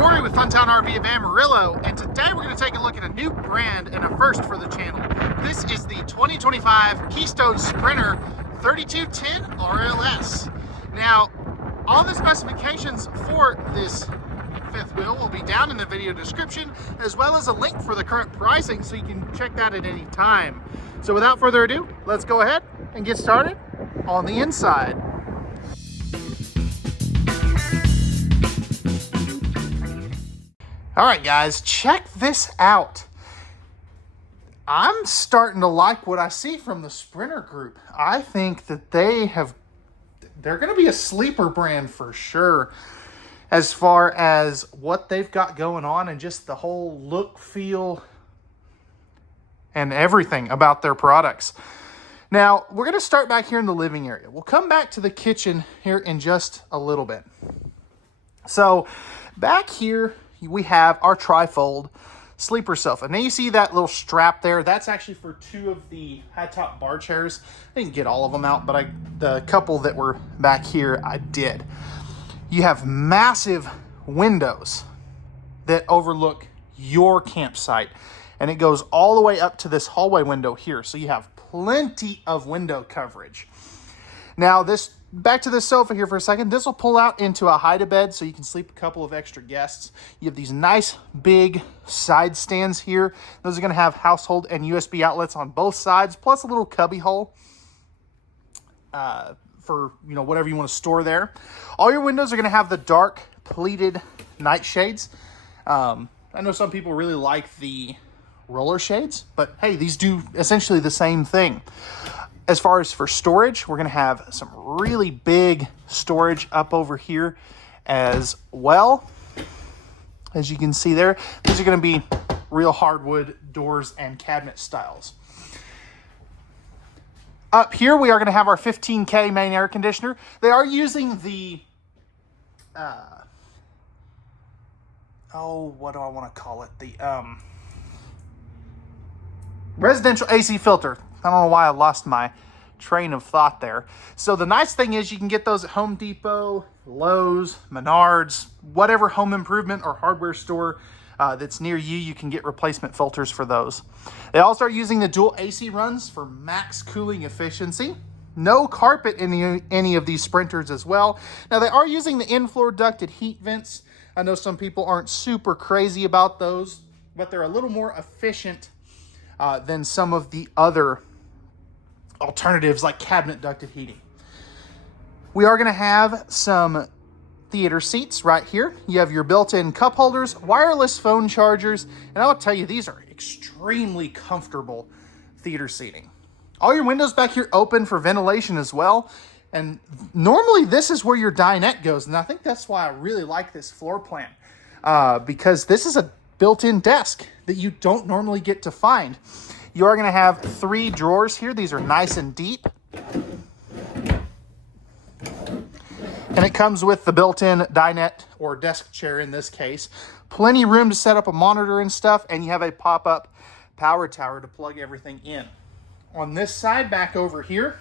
Cory with Fun Town RV of Amarillo, and today we're going to take a look at a new brand and a first for the channel. This is the 2025 Keystone Sprinter 3210 RLS. Now, all the specifications for this fifth wheel will be down in the video description, as well as a link for the current pricing so you can check that at any time. So without further ado, let's go ahead and get started on the inside. All right, guys, check this out. I'm starting to like what I see from the Sprinter group. I think that they're going to be a sleeper brand for sure, as far as what they've got going on and just the whole look, feel, and everything about their products. Now, we're going to start back here in the living area. We'll come back to the kitchen here in just a little bit. So, back here, we have our trifold sleeper sofa. Now you see that little strap there. That's actually for two of the high top bar chairs. I didn't get all of them out, but the couple that were back here, I did. You have massive windows that overlook your campsite, and it goes all the way up to this hallway window here. So you have plenty of window coverage. Now back to this sofa here for a second. This will pull out into a hide-a-bed so you can sleep a couple of extra guests. You have these nice big side stands here. Those are going to have household and USB outlets on both sides, plus a little cubby hole for whatever you want to store there. All your windows are going to have the dark pleated nightshades. I know some people really like the roller shades, but hey, these do essentially the same thing. As far as for storage, we're going to have some really big storage up over here as well. As you can see there, these are going to be real hardwood doors and cabinet styles. Up here, we are going to have our 15K main air conditioner. They are using the, what do I want to call it? The residential AC filter. I don't know why I lost my train of thought there. So the nice thing is you can get those at Home Depot, Lowe's, Menards, whatever home improvement or hardware store that's near you, you can get replacement filters for those. They also are using the dual AC runs for max cooling efficiency. No carpet in any of these Sprinters as well. Now they are using the in-floor ducted heat vents. I know some people aren't super crazy about those, but they're a little more efficient than some of the other alternatives like cabinet ducted heating. We are going to have some theater seats right here. You have your built-in cup holders, wireless phone chargers, and I'll tell you, these are extremely comfortable theater seating. All your windows back here open for ventilation as well. And normally this is where your dinette goes, and I think that's why I really like this floor plan, because this is a built-in desk that you don't normally get to find. You are going to have 3 drawers here. These are nice and deep. And it comes with the built-in dinette or desk chair in this case. Plenty of room to set up a monitor and stuff, and you have a pop-up power tower to plug everything in. On this side, back over here,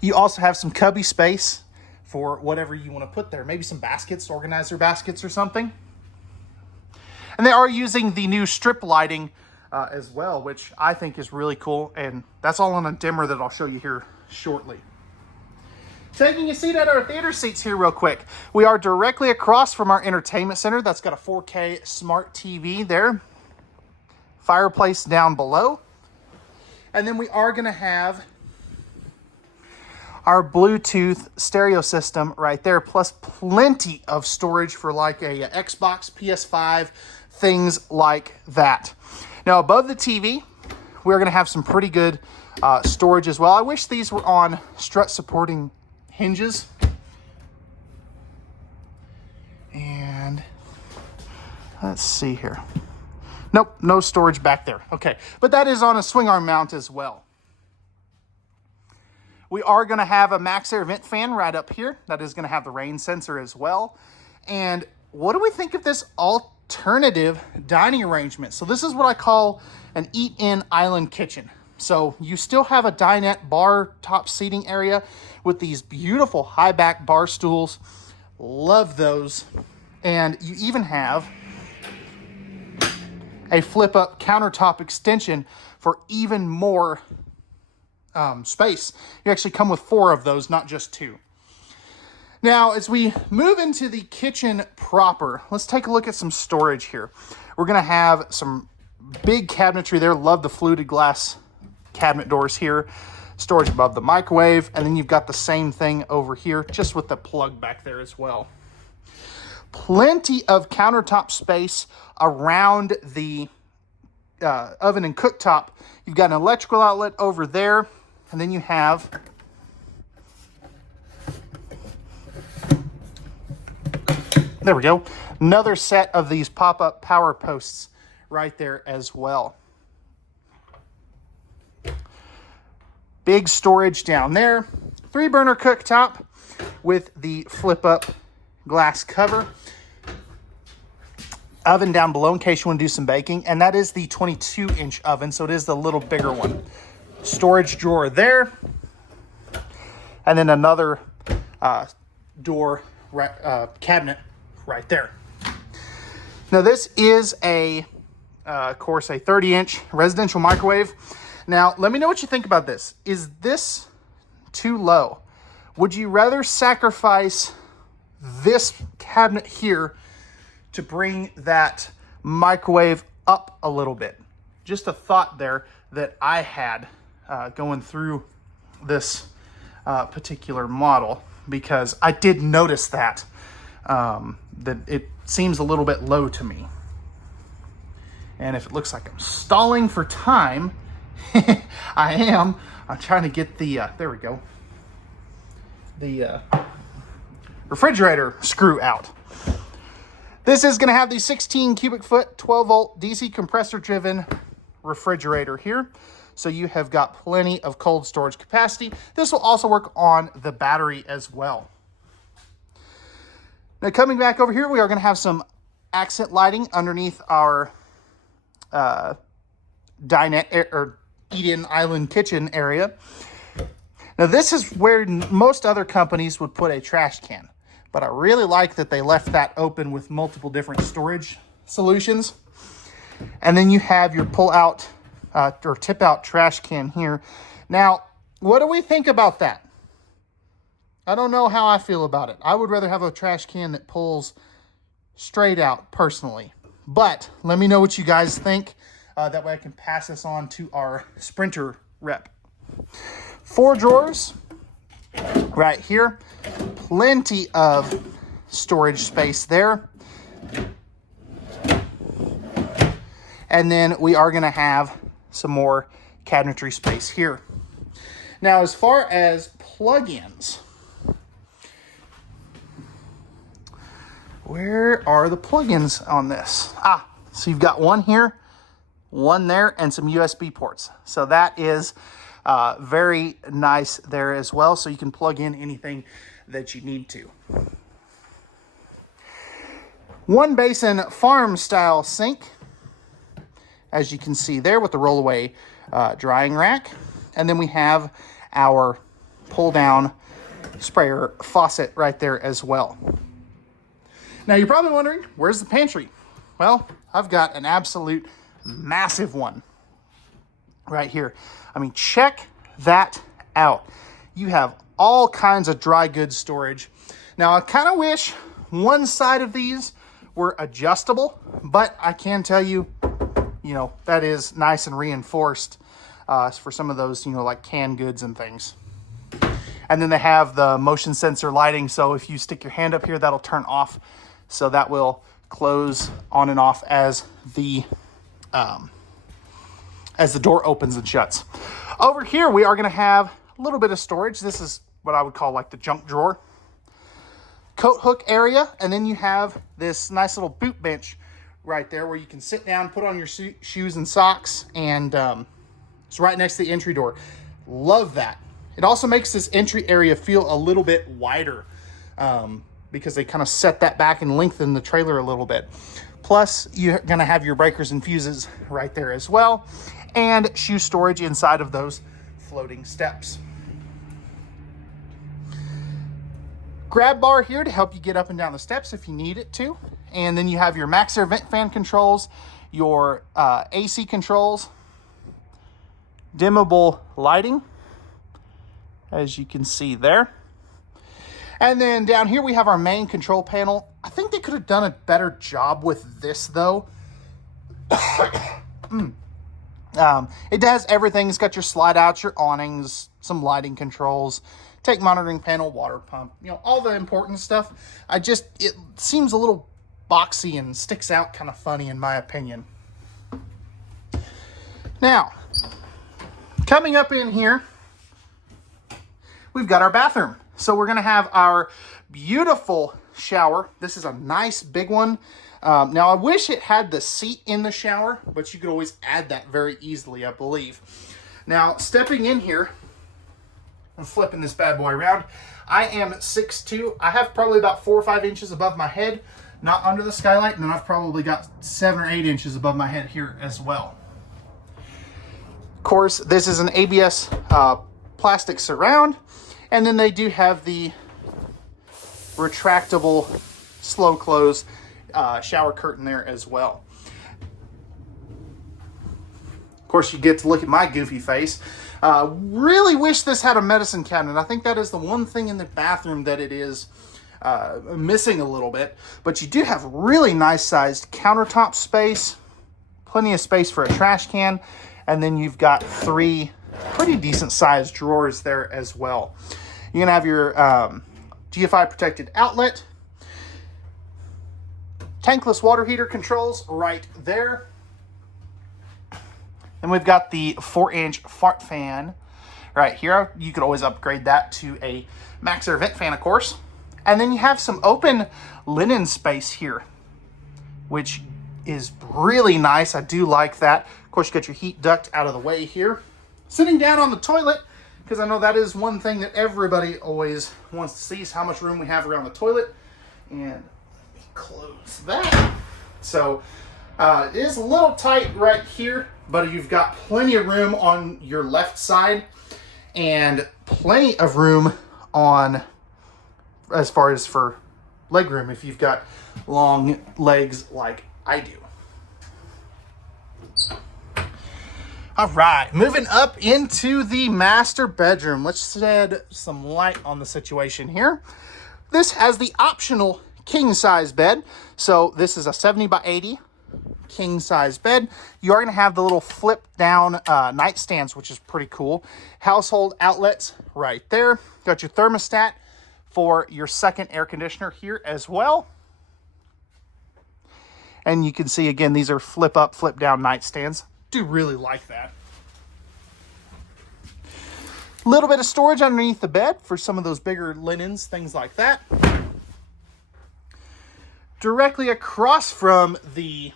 you also have some cubby space for whatever you want to put there. Maybe some baskets, organizer baskets or something. And they are using the new strip lighting as well, which I think is really cool. And that's all on a dimmer that I'll show you here shortly. Taking a seat at our theater seats here real quick. We are directly across from our entertainment center. That's got a 4K smart TV there. Fireplace down below. And then we are going to have our Bluetooth stereo system right there, plus plenty of storage for like a Xbox, PS5, things like that. Now above the TV, we're going to have some pretty good storage as well. I wish these were on strut supporting hinges. And let's see here. Nope, no storage back there. Okay, but that is on a swing arm mount as well. We are going to have a max air vent fan right up here. That is going to have the rain sensor as well. And what do we think of this alternative dining arrangement? So this is what I call an eat-in island kitchen. So you still have a dinette bar top seating area with these beautiful high back bar stools. Love those. And you even have a flip-up countertop extension for even more space. You actually come with 4 of those, not just 2. Now, as we move into the kitchen proper, let's take a look at some storage here. We're going to have some big cabinetry there. Love the fluted glass cabinet doors here. Storage above the microwave. And then you've got the same thing over here, just with the plug back there as well. Plenty of countertop space around the oven and cooktop. You've got an electrical outlet over there. And then you have there we go. Another set of these pop-up power posts right there as well. Big storage down there. 3-burner cooktop with the flip-up glass cover. Oven down below in case you want to do some baking. And that is the 22-inch oven, so it is the little bigger one. Storage drawer there. And then another door cabinet right there. Now this is of course, a 30-inch residential microwave. Now, let me know what you think about this. Is this too low? Would you rather sacrifice this cabinet here to bring that microwave up a little bit? Just a thought there that I had going through this particular model, because I did notice that it seems a little bit low to me. And if it looks like I'm stalling for time, I am. I'm trying to get the, there we go, the refrigerator screw out. This is going to have the 16 cubic foot, 12 volt DC compressor driven refrigerator here. So you have got plenty of cold storage capacity. This will also work on the battery as well. Now coming back over here, we are going to have some accent lighting underneath our dinette or eat-in island kitchen area. Now this is where most other companies would put a trash can, but I really like that they left that open with multiple different storage solutions. And then you have your pull out or tip out trash can here. Now, what do we think about that? I don't know how I feel about it. I would rather have a trash can that pulls straight out personally, but let me know what you guys think. That way I can pass this on to our Sprinter rep. 4 drawers right here. Plenty of storage space there. And then we are going to have some more cabinetry space here. Now, as far as plug-ins, where are the plug-ins on this? So you've got one here, one there, and some USB ports. So that is very nice there as well. So you can plug in anything that you need to. 1 basin farm style sink, as you can see there, with the rollaway drying rack. And then we have our pull down sprayer faucet right there as well. Now you're probably wondering, where's the pantry? Well, I've got an absolute massive one right here. I mean, check that out. You have all kinds of dry goods storage. Now I kind of wish one side of these were adjustable, but I can tell you, that is nice and reinforced for some of those, like canned goods and things. And then they have the motion sensor lighting. So if you stick your hand up here, that'll turn off. So that will close on and off as the door opens and shuts. Over here, we are going to have a little bit of storage. This is what I would call like the junk drawer. Coat hook area. And then you have this nice little boot bench right there where you can sit down, put on your shoes and socks, and it's right next to the entry door. Love that. It also makes this entry area feel a little bit wider because they kind of set that back and lengthen the trailer a little bit. Plus, you're going to have your breakers and fuses right there as well, and shoe storage inside of those floating steps. grab bar here to help you get up and down the steps if you need it to. And then you have your max air vent fan controls, your AC controls, dimmable lighting, as you can see there. And then down here we have our main control panel. I think they could have done a better job with this though. It has everything. It's got your slide outs, your awnings, some lighting controls, tank monitoring panel, water pump, you know, all the important stuff. It seems a little boxy and sticks out kind of funny in my opinion. Now, coming up in here, we've got our bathroom. So we're going to have our beautiful shower. This is a nice big one. Now, I wish it had the seat in the shower, but you could always add that very easily, I believe. Now, stepping in here, I'm flipping this bad boy around. I am 6'2". I have probably about 4 or 5 inches above my head, not under the skylight, and then I've probably got 7 or 8 inches above my head here as well. Of course, this is an ABS plastic surround, and then they do have the retractable slow close shower curtain there as well. Of course, you get to look at my goofy face. Really wish this had a medicine cabinet. I think that is the one thing in the bathroom that it is missing a little bit. But you do have really nice sized countertop space, plenty of space for a trash can, and then you've got 3 pretty decent sized drawers there as well. You're gonna have your GFI protected outlet, tankless water heater controls right there. And we've got the 4-inch fart fan right here. You could always upgrade that to a max air vent fan, of course. And then you have some open linen space here, which is really nice. I do like that. Of course, you got your heat duct out of the way here. Sitting down on the toilet, because I know that is one thing that everybody always wants to see, is how much room we have around the toilet. And let me close that. So it is a little tight right here, but you've got plenty of room on your left side and plenty of room on, as far as for leg room, if you've got long legs like I do. All right, moving up into the master bedroom. Let's shed some light on the situation here. This has the optional king size bed. So this is a 70 by 80 king size bed. You are going to have the little flip down nightstands, which is pretty cool. Household outlets right there. Got your thermostat for your second air conditioner here as well. And you can see again, these are flip up, flip down nightstands. Do really like that. A little bit of storage underneath the bed for some of those bigger linens, things like that. Directly across from the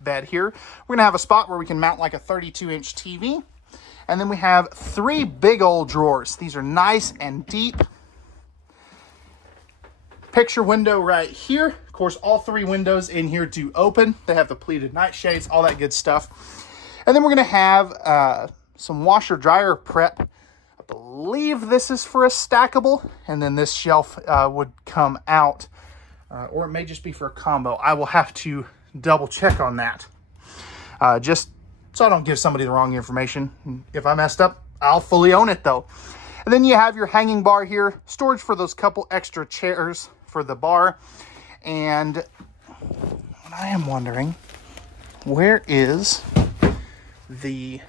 bed here, we're gonna have a spot where we can mount like a 32-inch TV. And then we have 3 big old drawers. These are nice and deep. Picture window right here. Of course, all 3 windows in here do open. They have the pleated nightshades, all that good stuff. And then we're gonna have some washer dryer prep. I believe this is for a stackable, and then this shelf would come out, or it may just be for a combo. I will have to double check on that. Just so I don't give somebody the wrong information. If I messed up, I'll fully own it though. And then you have your hanging bar here, storage for those couple extra chairs for the bar. And I am wondering, where is the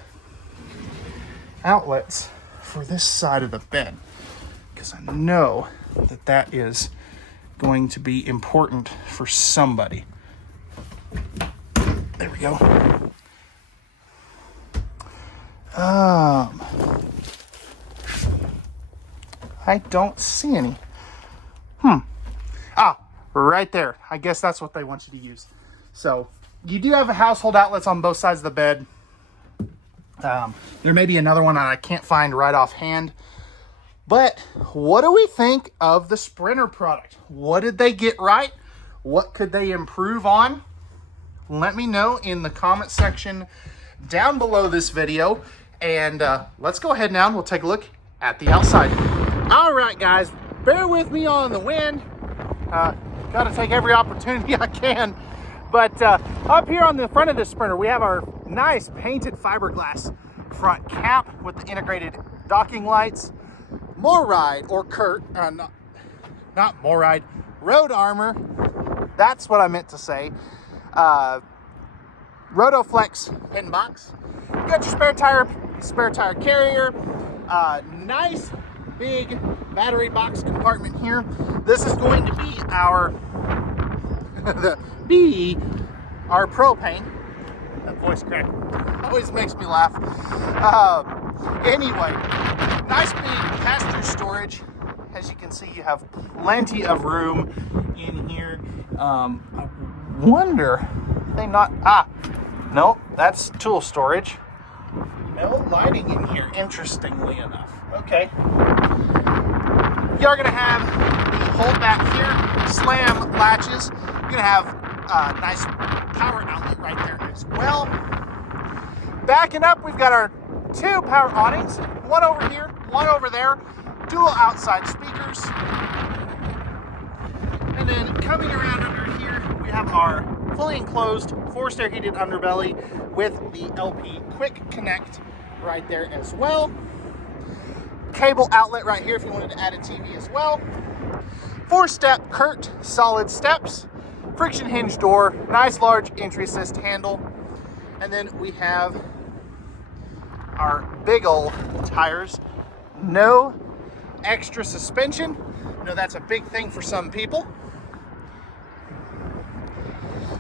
outlets for this side of the bed? Because I know that that is going to be important for somebody. There we go. I don't see any. Right there. I guess that's what they want you to use. So you do have a household outlets on both sides of the bed. There may be another one that I can't find right offhand. But what do we think of the Sprinter product? What did they get right? What could they improve on? Let me know in the comment section down below this video. And let's go ahead now and we'll take a look at the outside. All right, guys. bear with me on the wind. Got to take every opportunity I can. But up here on the front of the Sprinter, we have our nice painted fiberglass front cap with the integrated docking lights, Moride or not Moride, road armor. That's what I meant to say. Rotoflex pin box. You got your spare tire carrier. Nice big battery box compartment here. This is going to be our our propane. That voice crack always makes me laugh. Anyway, nice big pass-through storage. As you can see, you have plenty of room in here. I wonder, no, that's tool storage. No lighting in here, interestingly enough. Okay. You are going to have the hold back here, slam latches. You're going to have a nice power outlet right there as well. Backing up, we've got our 2 power awnings, one over here, one over there, dual outside speakers. And then coming around under here, we have our fully enclosed forced air heated underbelly with the LP quick connect right there as well. Cable outlet right here if you wanted to add a TV as well. 4-step Kurt solid steps, friction hinge door, nice large entry assist handle. And then we have our big old tires. No extra suspension. I know that's a big thing for some people.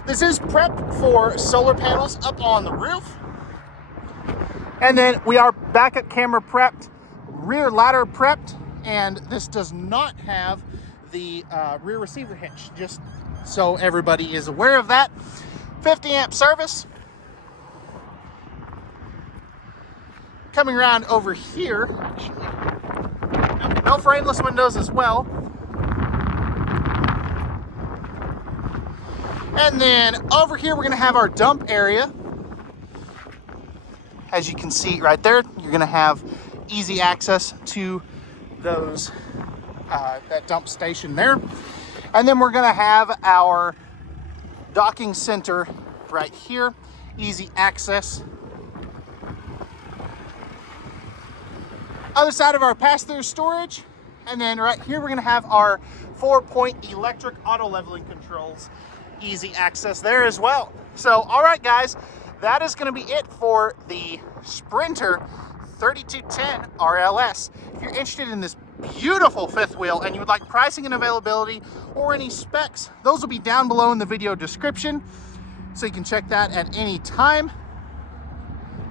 This is prepped for solar panels up on the roof. And then we are backup camera prepped, rear ladder prepped, and this does not have the rear receiver hitch, just so everybody is aware of that. 50 amp service. Coming around over here, actually, no frameless windows as well. And then over here, we're gonna have our dump area. As you can see right there, you're gonna have easy access to those, that dump station there. And then we're gonna have our docking center right here, easy access. Other side of our pass-through storage. And then right here, we're gonna have our 4-point electric auto leveling controls. Easy access there as well. So, all right, guys, that is going to be it for the Sprinter 3210 RLS. If you're interested in this beautiful fifth wheel and you would like pricing and availability or any specs, those will be down below in the video description, so you can check that at any time.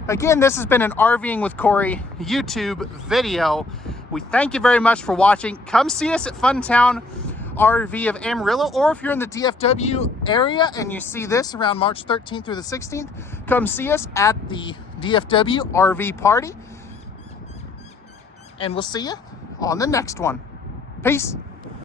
Again, this has been an RVing with Cory YouTube video. We thank you very much for watching. Come see us at Fun Town RV of Amarillo, or if you're in the DFW area and you see this around March 13th through the 16th, come see us at the DFW RV party, and we'll see you on the next one. Peace.